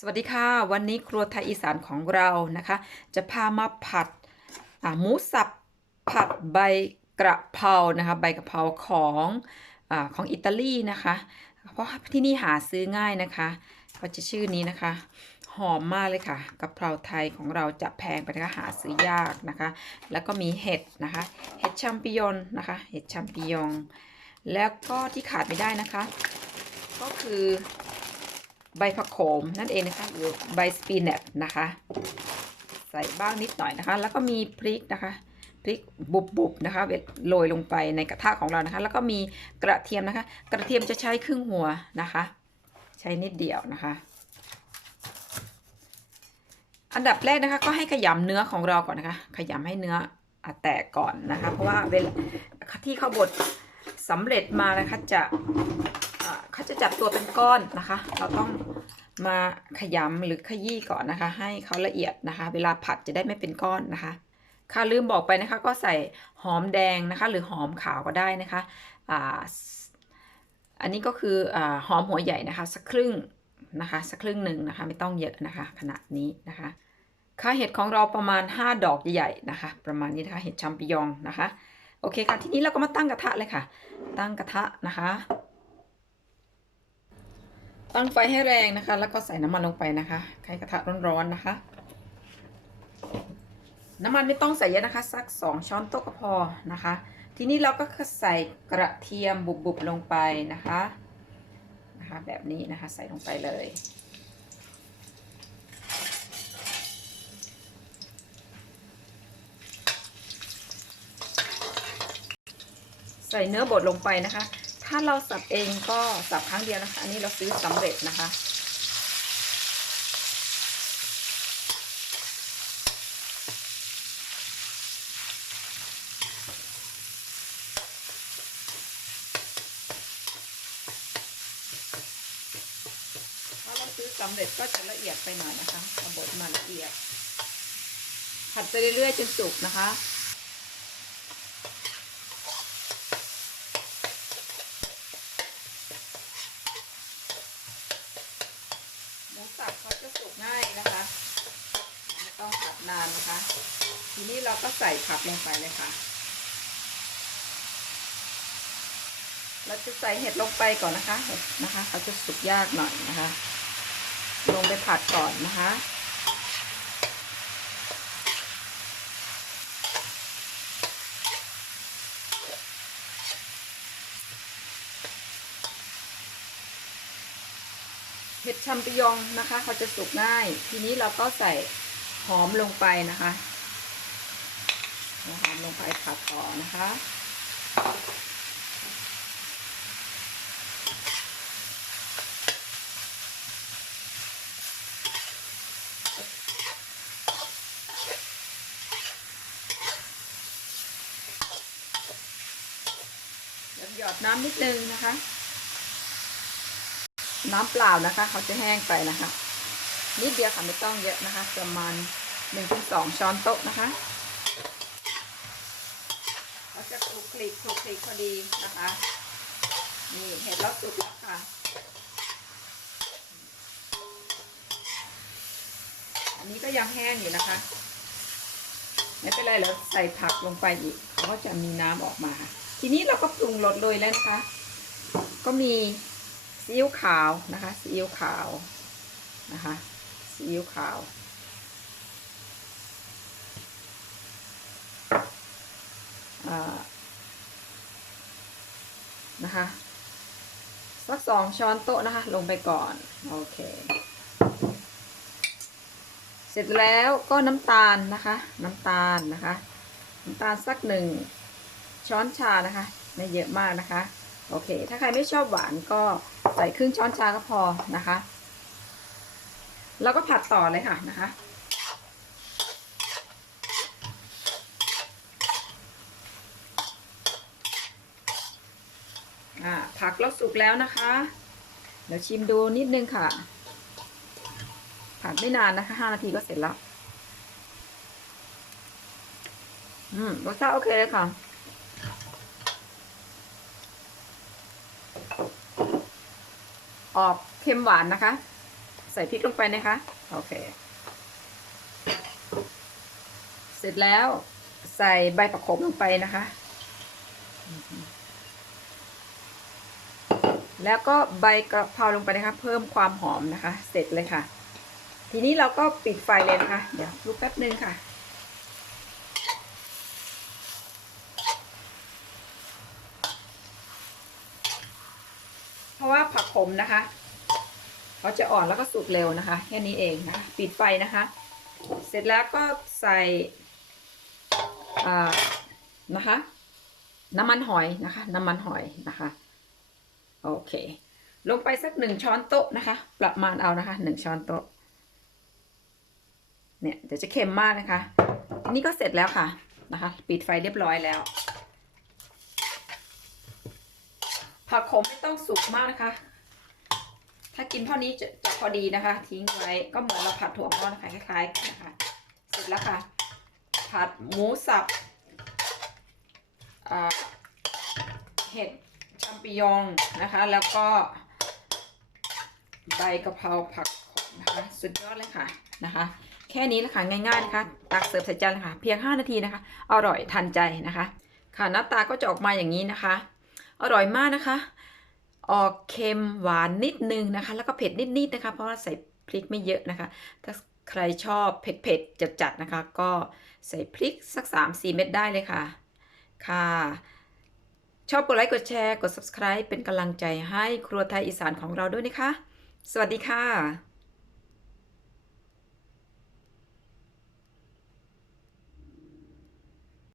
สวัสดีค่ะ วันนี้ครัวไทยอีสานของเรานะคะ จะพามาผัดหมูสับผัดใบกระเพรานะคะใบกระเพราของอของอิตาลีนะคะ เพราะที่นี่หาซื้อง่ายนะคะก็จะชื่อนี้นะคะ หอมมากเลยค่ะกะเพราไทยของเราจะแพงไปนะคะหาซื้อยากนะคะ แล้วก็มีเห็ดนะคะเห็ดแชมปิญอนนะคะเห็ดแชมปิญอนแล้วก็ที่ขาดไม่ได้นะคะ ก็คือ ใบผักโขมนั่นเองนะคะหรือใบสปีนัทนะคะ ใส่บ้างนิดหน่อยนะคะ แล้วก็มีพริกนะคะพริกบุบๆนะคะโรยลงไปในกระทะของเรานะคะ แล้วก็มีกระเทียมนะคะ กระเทียมจะใช้ครึ่งหัวนะคะ ใช้นิดเดียวนะคะ อันดับแรกนะคะ ก็ให้ขยำเนื้อของเราก่อนนะคะ ขยำให้เนื้อแตกก่อนนะคะ เพราะว่าเวลาที่เขาบดสำเร็จมานะคะจะเขาจะจับตัวเป็นก้อนนะคะ เราต้อง มาขยำหรือขยี้ก่อนนะคะ ให้เขาละเอียดนะคะ เวลาผัดจะได้ไม่เป็นก้อนนะคะ ค่ะลืมบอกไปนะคะ ก็ใส่หอมแดงนะคะ หรือหอมขาวก็ได้นะคะอ่าอันนี้ก็คืออหอมหัวใหญ่นะคะ สักครึ่งนะคะ สักครึ่งหนึ่งนะคะ ไม่ต้องเยอะนะคะ ขนาดนี้นะคะค่าเห็ดของเราประมาณ 5 ดอกใหญ่ๆนะคะ ประมาณนี้นะคะเห็ดชัมปิญองนะคะโอเคค่ะทีนี้เราก็มาตั้งกระทะเลยค่ะ ตั้งกระทะนะคะ ตั้งไฟให้แรงนะคะ แล้วก็ใส่น้ำมันลงไปนะคะใช้กระทะร้อนๆนะคะ น้ำมันไม่ต้องใส่เยอะนะคะ สัก2ช้อนโต๊ะก็พอนะคะ ทีนี้เราก็ใส่กระเทียมบุบๆลงไปนะคะนะคะแบบนี้นะคะใส่ลงไปเลยใส่เนื้อบดลงไปนะคะ ถ้าเราสับเองก็สับครั้งเดียวนะคะ อันนี้เราซื้อสำเร็จนะคะ ถ้าเราซื้อสำเร็จก็จะละเอียดไปหน่อยนะคะอบดมาละเอียด ผัดไปเรื่อยๆจนสุกนะคะ หมูสับเขาจะสุกง่ายนะคะไม่ต้องผัด นะคะ ทีนี้เราก็ใส่ผักลงไปเลยค่ะ เราจะใส่เห็ดลงไปก่อนนะคะเห็ดนะคะเขาจะสุกยากหน่อยนะคะ ลงไปผัดก่อนนะคะเห็ดชัมปิญองนะคะ เขาจะสุกง่าย ทีนี้เราก็ใส่ หอมลงไปนะคะหอมลงไปผัดต่อนะคะหยอดน้ำนิดนึงนะคะ น้ำเปล่านะคะ เขาจะแห้งไปนะคะ นิดเดียวค่ะไม่ต้องเยอะนะคะ ประมาณ1นถึงสช้อนโต๊ะนะคะเขาจะคลุกคลิกคลุกคลิกพอดีนะคะนี่เห็ดแล้วสุกแล้วค่ะอันนี้ก็ยังแห้งอยู่นะคะไม่เป็นไรเราใส่ผักลงไปอีกเขาก็จะมีน้ำออกมา ทีนี้เราก็ปรุงรสเลยแล้วนะคะ ก็มีซีอิ๊วขาวนะคะซีอิ๊วขาวนะคะ ซีอิ๊วขาว นะคะ สักสองช้อนโต๊ะนะคะ ลงไปก่อน โอเค เสร็จแล้วก็น้ำตาลนะคะ น้ำตาลนะคะ น้ำตาลสักหนึ่งช้อนชานะคะ ไม่เยอะมากนะคะ โอเค ถ้าใครไม่ชอบหวานก็ใส่ครึ่งช้อนชาก็พอนะคะ แล้วก็ผัดต่อเลยค่ะนะคะ ผักเราสุกแล้วนะคะ เดี๋ยวชิมดูนิดนึงค่ะ ผัดไม่นานนะคะห้านาทีก็เสร็จแล้ว อืมรสชาติโอเคเลยค่ะออกเค็มหวานนะคะ ใส่พริกลงไปนะคะ โอเค เสร็จแล้วใส่ใบประขมลงไปนะคะ แล้วก็ใบกระเพราลงไปนะคะ เพิ่มความหอมนะคะ เสร็จเลยค่ะ ทีนี้เราก็ปิดไฟเลยนะคะ เดี๋ยวลูกแป๊บนึงค่ะเพราะว่าผักขมนะคะ เขาจะอ่อนแล้วก็สุกเร็วนะคะ แค่นี้เองนะคะปิดไฟนะคะ เสร็จแล้วก็ใส่นะคะ น้ำมันหอยนะคะ น้ำมันหอยนะคะโอเค ลงไปสักหนึ่งช้อนโต๊ะนะคะ ประมาณเอานะคะหนึ่งช้อนโต๊ะเนี่ยเดี๋ยวจะเค็มมากนะคะนี่ก็เสร็จแล้วค่ะนะคะ ปิดไฟเรียบร้อยแล้ว ผักขมไม่ต้องสุกมากนะคะ ถ้ากินเท่านี้จะจะพอดีนะคะ ทิ้งไว้ก็เหมือนเราผัดถั่วงอกนะคะคล้ายๆนะคะเสร็จแล้วค่ะ ผัดหมูสับเห็ดชัมปิญองนะคะ แล้วก็ใบกะเพราผักขมนะคะ สุดยอดเลยค่ะนะคะ แค่นี้แหละค่ะง่ายๆนะคะ ตักเสิร์ฟใส่จานเลยค่ะ เพียง 5 นาทีนะคะ อร่อยทันใจนะคะ ค่ะหน้าตาก็จะออกมาอย่างนี้นะคะ อร่อยมากนะคะ ออกเค็มหวานนิดนึงนะคะ แล้วก็เผ็ดนิดๆนะคะ เพราะว่าใส่พริกไม่เยอะนะคะ ถ้าใครชอบเผ็ดๆจัดๆนะคะ ก็ใส่พริกสัก 3-4 เม็ดได้เลยค่ะ ค่ะ ชอบกดไลค์กดแชร์กด subscribe เป็นกำลังใจให้ครัวไทยอีสานของเราด้วยนะคะ สวัสดีค่ะ